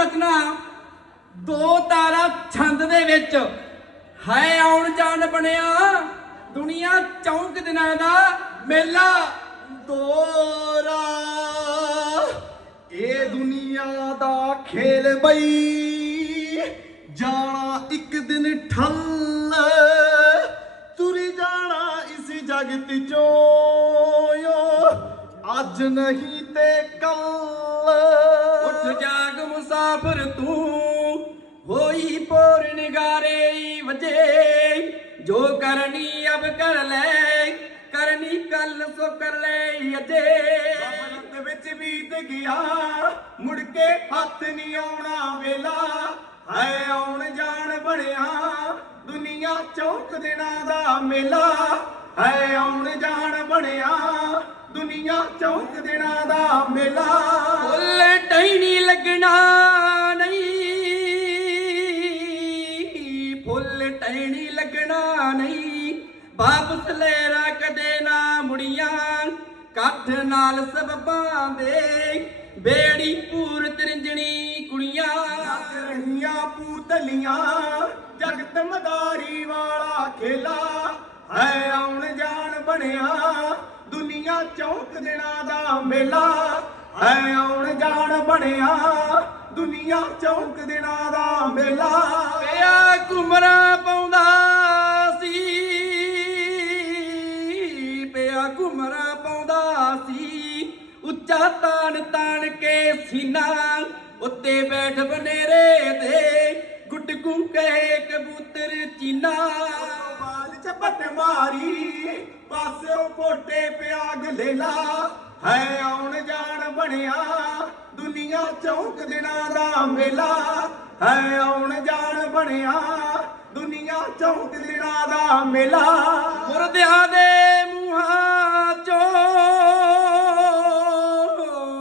ਰਚਨਾ ਦੋ ਤਾਰਾ ਛੰਦ ਦੇ ਵਿੱਚ। ਹੈ ਆਉਣ ਜਾਣ ਬਣਿਆ ਦੁਨੀਆ ਚੌਂਕ ਦਿਨਾਂ ਦਾ ਮੇਲਾ ਦੋਰਾ। ਇਹ ਦੁਨੀਆ ਦਾ ਖੇਲ ਬਈ, ਜਾਣਾ ਇੱਕ ਦਿਨ ਠੱਲ, ਤੁਰ ਜਾਣਾ ਇਸ ਜਗਤ ਚੋਂ। ਅੱਜ ਨਹੀਂ ਤੇ ਕੱਲ। ਉੱਠ ਜਾਗ ਮੁਸਾਫਰ ਤੂੰ ਹੋਈ ਪੋਰ ਨਿਗਾਰੇ ਵਜੇ। ਜੋ ਕਰਨੀ ਅਬ ਕਰ ਲੈ ਕਰਨੀ ਕੱਲ ਸੋ ਕਰ ਲੈ ਅਜੇ। ਵਕਤ ਵਿੱਚ ਬੀਤ ਗਿਆ ਮੁੜ ਕੇ ਹੱਥ ਨਹੀਂ ਆਉਣਾ ਵੇਲਾ। ਹੈ ਆਉਣ ਜਾਣ ਬਣਿਆ ਦੁਨੀਆ ਚੌਕ ਦਿਨਾਂ ਦਾ ਮੇਲਾ। ਹੈ ਆਉਣ ਜਾਣ ਬਣਿਆ ਦੁਨੀਆ ਚੌਕ ਦਿਨਾਂ ਦਾ ਮੇਲਾ। ਫੁੱਲ ਟੈਣੀ ਲੱਗਣਾ ਨਹੀਂ। ਫੁੱਲ ਲੱਗਣਾ ਨਹੀਂ। ਵਾਪਸ ਲੈਰਾ ਕਦੇ ਨਾ ਮੁੜੀਆਂ ਕੱਠ ਨਾਲ ਸਬਬਾਂ ਦੇ। ਬੇੜੀ ਪੂਰ ਤਰਿੰਜਣੀ ਕੁੜੀਆਂ। ਰਹੀਆਂ ਪੂਤਲੀਆਂ ਜਗਤ ਮਦਾਰੀ ਵਾਲਾ ਖੇਲਾ। ਹੈ ਬਣਿਆ, ਦੁਨੀਆ ਚੌਕ ਦੇਣਾ ਦਾ ਮੇਲਾ ਹੈ ਆਉਣ ਜਾਣ ਬਣਿਆ, ਦੁਨੀਆ ਚੌਕ ਦਿਨਾਂ ਦਾ ਮੇਲਾ। ਪਿਆ ਘੁਮਰਾ ਪਾਉਂਦਾ ਸੀ, ਪਿਆ ਘੁਮਰਾ ਪਾਉਂਦਾ ਸੀ, ਉੱਚਾ ਤਾਣ ਤਾਣ ਕੇ ਸੀਨਾ, ਉੱਤੇ ਬੈਠ ਬਨੇਰੇ ਤੇ, ਗੁੱਟਕੂ ਕਹੇ ਕਬੂਤਰ ਚੀਨਾ। ਬਾਲ ਚਪਟ ਮਾਰੀ ਪਾਸਿਓ ਕੋਟੇ ਪਿਆਗ ਲੇਲਾ। ਹੈ ਆਉਣ ਜਾਣ ਬਣਿਆ, ਦੁਨੀਆ ਚੌਂਕ ਦਿਨਾਂ ਦਾ ਮੇਲਾ। ਹੈ ਆਉਣ ਜਾਣ ਬਣਿਆ, ਦੁਨੀਆ ਚੌਂਕ ਦਿਨਾਂ ਦਾ ਮੇਲਾ। ਮੁਰਦਿਆਂ ਦੇ ਮੂੰਹਾਂ ਚੋਂ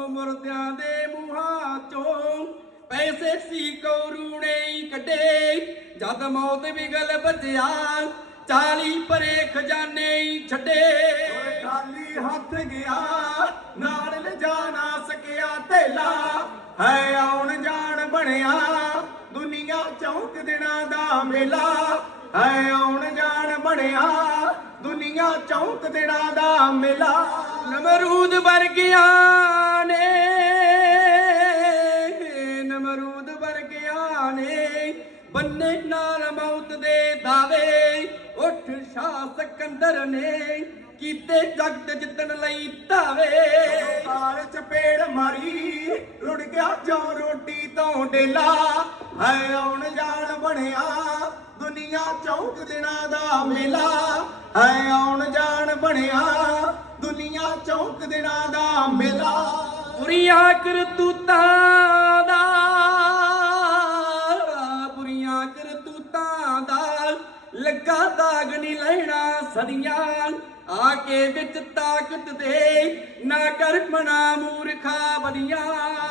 ਮੁਰਦਿਆਂ ਦੇ ਮੂੰਹਾਂ ਚੋਂ ਪੈਸੇ ਸੀ ਕੌਰੂਣੇ ਹੀ ਕੱਢੇ। ਜਦ ਮੌਤ ਵਿਗਲ ਬਚਿਆ ਚਾਲੀ ਪਰੇ ਖਜ਼ਾਨੇ ਹੀ ਛੱਡੇ। ਖਾਲੀ ਹੱਥ ਗਿਆ ਨਾਲ ਲਿਜਾ ਨਾ ਸਕਿਆ ਧੇਲਾ। ਹੈ ਆਉਣ ਜਾਣ ਬਣਿਆ ਦੁਨੀਆ ਚੌਕ ਦਿਨਾਂ ਦਾ ਮੇਲਾ। ਹੈ ਆਉਣ ਜਾਣ ਬਣਿਆ ਦੁਨੀਆ ਚੌਕ ਦਿਨਾਂ ਦਾ ਮੇਲਾ। ਨਮਰੂਦ ਵਰਗਿਆਂ ਨੇ ਨਮਰੂਦ ਵਰਗਿਆਂ ਨੇ ਬੰਨੇ ਸ਼ਾਹ ਸਿਕੰਦਰ ਨੇ ਕੀਤੇ ਜਗਤ ਜਿੱਤਣ ਲਈ ਧਾਵੇ। ਤਾਰ ਚਪੇੜ ਮਾਰੀ ਰੁੜ ਗਿਆ ਜੋ ਰੋਟੀ ਤੋਂ ਡੇਲਾ। ਹੈ ਆਉਣ ਜਾਣ ਬਣਿਆ ਦੁਨੀਆ ਚੌਕ ਦਿਨਾਂ ਦਾ ਮੇਲਾ। ਹੈ ਆਉਣ ਜਾਣ ਬਣਿਆ ਦੁਨੀਆ ਚੌਕ ਦਿਨਾਂ ਦਾ ਮੇਲਾ। ਬੁਰੀਆਂ ਕਰਤੂਤਾਂ ਦਾਗ ਨਹੀਂ ਲੈਣਾ ਸਦੀਆਂ। ਆ ਕੇ ਵਿੱਚ ਤਾਕਤ ਦੇ ਨਾ ਕਰ ਮਨਾ ਮੂਰਖਾ ਬਦੀਆਂ।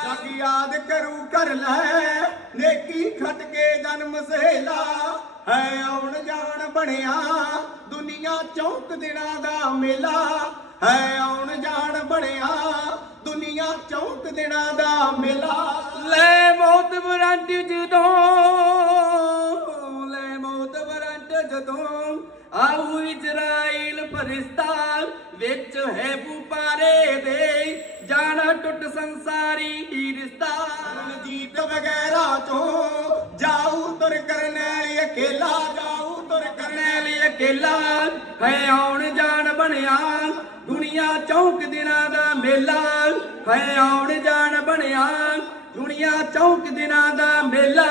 ਜਗ ਯਾਦ ਕਰੂ ਕਰ ਲੈ ਨੇਕੀ ਖਟ ਕੇ ਜਨਮ ਸਹੇਲਾ। ਹੈ ਆਉਣ ਜਾਣ ਬਣਿਆ ਦੁਨੀਆ ਚੌਕ ਦਿਨਾਂ ਦਾ ਮੇਲਾ। ਹੈ ਆਉਣ ਜਾਣ ਬਣਿਆ ਦੁਨੀਆ ਚੌਕ ਦਿਨਾਂ ਦਾ ਮੇਲਾ। ਲੈ ਮੌਤ ਵਰੰਟ ਜਦੋਂ ਜਦੋਂ ਆਉ ਇਜ਼ਰਾਈਲ ਫਰਿਸ਼ਤਾ ਵਿੱਚ ਹੈ ਪੁਪਾਰੇ ਦੇ, ਜਾਣਾ ਟੁੱਟ ਸੰਸਾਰੀ ਰਿਸ਼ਤਾ ਰਣਜੀਤ ਵਗੈਰਾ ਤੋਂ ਜਾਊ ਤੁਰ ਕਰਨੈਲ ਅਕੇਲਾ, ਜਾਊ ਤੁਰ ਕਰਨੈਲ ਅਕੇਲਾ। ਹੈ ਆਉਣ ਜਾਣ ਬਣਿਆ, ਦੁਨੀਆ ਚੌਕ ਦਿਨਾਂ ਦਾ ਮੇਲਾ। ਹੈ ਆਉਣ ਜਾਣ ਬਣਿਆ, ਦੁਨੀਆ ਚੌਂਕ ਦਿਨਾਂ ਦਾ ਮੇਲਾ।